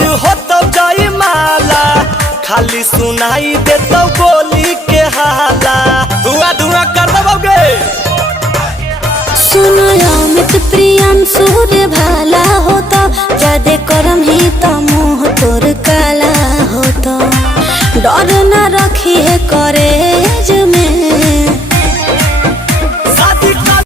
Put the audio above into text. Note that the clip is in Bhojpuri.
जब हो तब जाई माला खाली सुनाई दे तो गोली के हाला धुआं धुआं कर दोगे। सुनो अमित प्रियांशु रे भाला होता जादे करम ही तो मुँह तोर काला होता डर न रखी है करे